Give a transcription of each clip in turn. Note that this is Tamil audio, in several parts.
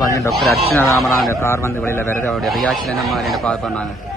பார்த்தீங்கன்னா டாக்டர் அர்ச்சனா ராமராஜ் அந்த கார் வந்து வெளியில் வருது. அவருடைய ரியாக்ஷன் என்ன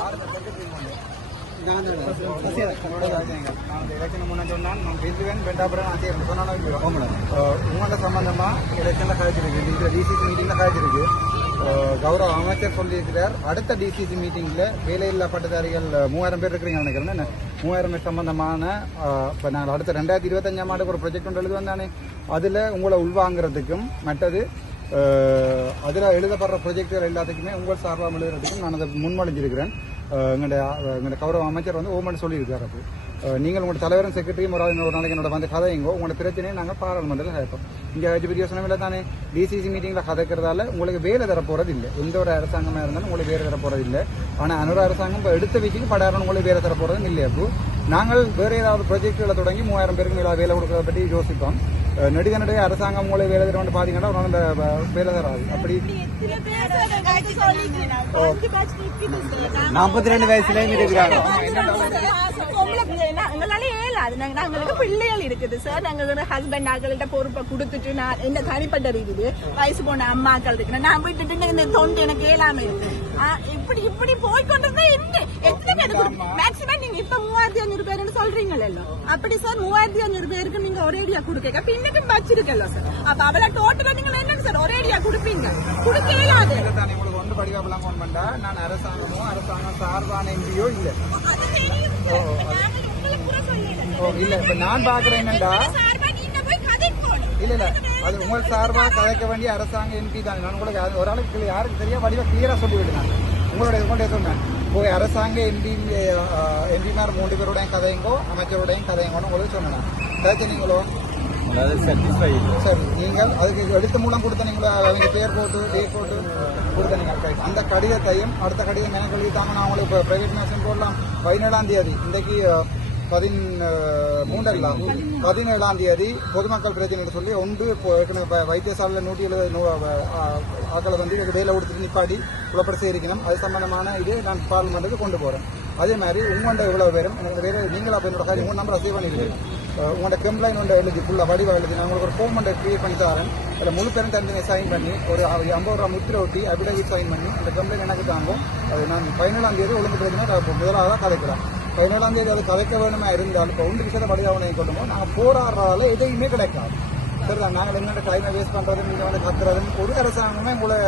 மாதிரி பார்த்து பண்ணாங்க உங்களோட சம்பந்தமா எலெக்ஷன்ல கழிச்சிருக்கு இந்த டிசிசி மீட்டிங்கில் கழிச்சிருக்கு கௌரவ அமைச்சர் சொல்லியிருக்கிறார் அடுத்த டிசிசி மீட்டிங்கில் வேலையில்லா பட்டதாரிகள் மூவாயிரம் பேர் இருக்கிறீங்க நினைக்கிறேன் மூவாயிரம் பேர் சம்பந்தமான இப்போ நாங்கள் அடுத்த ரெண்டாயிரத்தி இருபத்தஞ்சாம் ஆண்டுக்கு ஒரு ப்ரொஜெக்ட் ஒன்று எழுதுவோம் தானே அதில் உங்களை உள்வாங்கிறதுக்கும் மற்றது அதில் எழுதப்படுற ப்ரொஜெக்டுகள் எல்லாத்துக்குமே உங்கள் சார்பாக எழுதுறதுக்கும் நான் அதை முன்மொழிஞ்சிருக்கிறேன் எங்களுடைய எங்களுடைய கௌரவ அமைச்சர் வந்து ஓமன் சொல்லியிருக்காரு அப்போ நீங்கள் உங்களோட தலைவரும் செக்ரட்டரியும் ஒரு ஒரு நாளைக்கு என்னோட வந்து கதையுங்கோ உங்களோட பிரச்சனையை நாங்கள் பாராளுமன்றத்தில் கேட்போம். இங்கே பெரிய சொன்னமில்ல தானே டிசிசி மீட்டிங்கில் கதைக்கிறதால உங்களுக்கு வேலை தர போகிறது இல்லை. எந்த ஒரு அரசாங்கமாக இருந்தாலும் உங்களுக்கு வேலை தர போகிறது இல்லை. ஆனால் அனுர அரசாங்கம் இப்போ எடுத்த வீச்சுக்கு படாரம் உங்களுக்கு வேலை தர போகிறதும் இல்லை அப்போ. நாங்கள் வேறு ஏதாவது ப்ரொஜெக்டுகளை தொடங்கி மூவாயிரம் பேருக்கு மேலே வேலை கொடுக்கறத பற்றி யோசிப்போம். நெடுக நெடுக அரசாங்கம் உங்களுக்கு வேலை நாள் இந்த வ- வேலை தராது அப்படி நாற்பத்தி ரெண்டு வயசுல இருக்கிறாங்க எங்களால இயலாது நாங்க பிள்ளைகள் இருக்குது சார் நாங்களோட ஹஸ்பண்ட் ஆக்கள்கிட்ட பொறுப்பை கொடுத்துட்டு நான் என்ன தனிப்பட்ட இருக்குது வயசு போன அம்மாக்கள் இருக்கு நான் விட்டுட்டு இந்த தொண்டு எனக்கு இயலாம இருக்கு. இப்படி இப்படி போய்கொண்டிருந்தா என்ன எத்தனை பேர் மேக்சிமம் நீங்க இப்ப மூவாயிரத்தி அஞ்சூறு அஞ்சூறு பேருக்கு நீங்க ஒரேடியா கொடுக்க பின்னுக்கும் வச்சிருக்கல சார் அப்ப அவள டோட்டலா நீங்க என்னங்க சார் ஒரேடியா கொடுப்பீங்க? கொடுக்க இயலாது தான் உங்களுக்கு ஒன்று படிக்காப்பெல்லாம் ஃபோன் பண்ணா நான் அரசாங்கமோ அரசாங்கம் சார்பான எம்பியோ இல்லை உங்களுக்கு. ஓ இல்லை இப்போ நான் கதை போடும் இல்ல இல்ல அது உங்கள் சார்பா கலைக்க வேண்டிய அரசாங்க எம்பி தான். நான் கூட யாரு- ஒரு ஆளுக்கு யாருக்கு தெரியா வடிவா கிளியரா சொல்லி நான் உங்களுடைய உங்களுடைய சொன்னேன் போய் அரசாங்க எம்பி எம்பிமார் மூன்று பேருடையும் கதையுங்கோ அமைச்சருடையும் கதையுங்கோன்னு உங்களுக்கு சொன்னேன் அதாவது சாட்டிஸ்ஃபை சரி நீங்கள் அதுக்கு எழுத்து மூலம் கொடுத்த நீங்கள் அவங்க பேர் போட்டு டேட் போட்டு கொடுத்த நீங்கள் அந்த கடிதத்தையும் அடுத்த கடிதம் எனக்கு எழுதித்தாங்க நான் உங்களுக்கு இப்போ பிரைவேட் மேஷன் போடலாம் பதினேழாம் தேதி இன்றைக்கு பதின் மூன்றல்ல பதினேழாம் தேதி பொதுமக்கள் பிரச்சனை சொல்லி ஒன்று இப்போ ஏற்கனவே வைத்தியசாலையில் நூற்றி எழுபது ஆக்களை வந்து எனக்கு வேலை கொடுத்துட்டு நிப்பாடி குழப்படி செய்திருக்கணும். அது சம்பந்தமான இது நான் பார்லிமெண்ட்டுக்கு கொண்டு போகிறேன் அதே மாதிரி உங்கள்கிட்ட இவ்வளவு பேரும் எனக்கு வேறு நீங்கள் அப்போ என்னோட காரியம் உங்கள் நம்பர் சேவ் பண்ணிக்கிறேன் உங்களோட கம்ப்ளைண்ட் ஒன்று எழுதி ஃபுல்லாக வடிவ எழுதி நான் உங்களுக்கு ஒரு ஃபோன் ஒன்றை கிரியேட் பண்ணி தரேன். அதில் முழு பேரும் தனித்தனியாக சைன் பண்ணி ஒரு ஐம்பது ரூபா முத்திரை ஒட்டி அபிடவிட் சைன் பண்ணி அந்த கம்ப்ளைண்ட் எனக்கு தாங்கும். அது நான் பதினேழாம் தேதி ஒழுங்கு பிரச்சனை முதலாக தான் கதைக்கிறேன் பதினேழாம் தேதி அது கலைக்க வேணுமா இருந்தாலும் இப்போ ஒன்று விஷயத்தை வடிவாவனை சொல்லுமோ நாங்கள் போராடுறதால எதையுமே கிடைக்காது. சரிதான் நாங்கள் என்னென்ன டைமை வேஸ்ட் பண்ணுறது நீங்கள் வந்து கத்துறதுன்னு ஒரு அரசாங்கமே உங்களை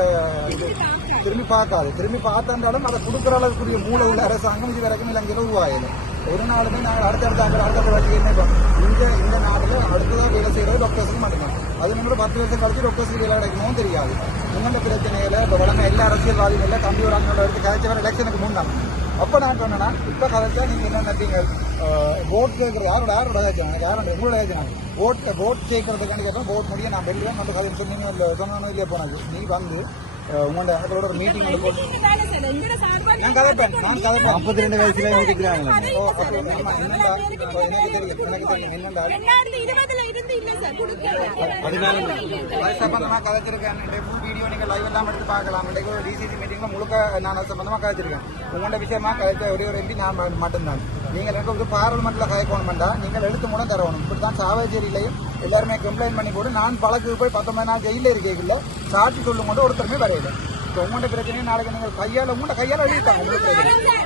இது திரும்பி பார்க்காது. திரும்பி பார்த்தாண்டாலும் அதை கொடுக்குற அளவுக்குரிய மூளை உள்ள அரசாங்கம் இது வரைக்கும் இலங்கையில் உருவாயில ஒரு நாளுமே நாங்கள் அடுத்தடுத்த ஆண்டு அடுத்த வழக்கு என்ன இந்த இந்த நாட்டில் அடுத்ததாக வேலை செய்கிறது டாக்டர்ஸுக்கு மட்டும்தான். அது நம்ம பத்து வருஷம் கழிச்சு டாக்டர்ஸுக்கு வேலை கிடைக்குமோ தெரியாது. உங்களோட பிரச்சனையில இப்போ வளமை எல்லா அரசியல்வாதிகளில் தம்பி ஒரு அண்ணோட எடுத்து கழிச்சவர் எலெக்ஷனுக்கு முன்னாள். அப்போ நான் சொன்னேன்னா இப்போ கதைச்சா நீங்கள் என்ன நினைப்பீங்க? ஓட் கேட்குறது யாரோட யாரோட கேட்கணும் யாரோட உங்களோட கேட்கணும் ஓட் ஓட் கேட்கறதுக்காண்டி கேட்பேன் ஓட் முடிய நான் வெல்லுவேன் வந்து கதை சொன்னீங்க இல்லை சொன்னோம் இல்லையா போனது நீ வந்து உங்களோட ஒரு மீட்டிங் நான் கதைப்பேன் நான் கதைப்பேன். நாற்பத்தி ரெண்டு வயசுல இருக்கிறாங்க எனக்கு தெரியும் எனக்கு தெரியும் கதைச்சிருக்கேன். ஃபுல் வீடியோ நீங்கள் லைவ் எல்லாம் எடுத்து பார்க்கலாம். இன்றைக்கு ஒரு டிசிசி மீட்டிங்கில் முழுக்க நான் அது சம்பந்தமா கதைச்சிருக்கேன். உங்களோட விஷயமா கதைச்ச ஒரே ஒரு எம்பி நான் மட்டும்தான். நீங்கள் எனக்கு ஒரு பாராளுமன்றத்தில் பண்ணால் நீங்கள் எழுத்து மூலம் தரணும். இப்படி தான் சாவச்சேரியிலையும் எல்லாருமே கம்ப்ளைண்ட் பண்ணி போட்டு நான் பழக்கு போய் பத்தொன்பது நாள் ஜெயிலில் இருக்கீங்கள சாட்சி சொல்லும் கொண்டு ஒருத்தருமே வரையில. இப்போ உங்களோட பிரச்சனையும் நாளைக்கு நீங்கள் கையால் உங்களோட கையால் எழுதிட்டாங்க உங்களுக்கு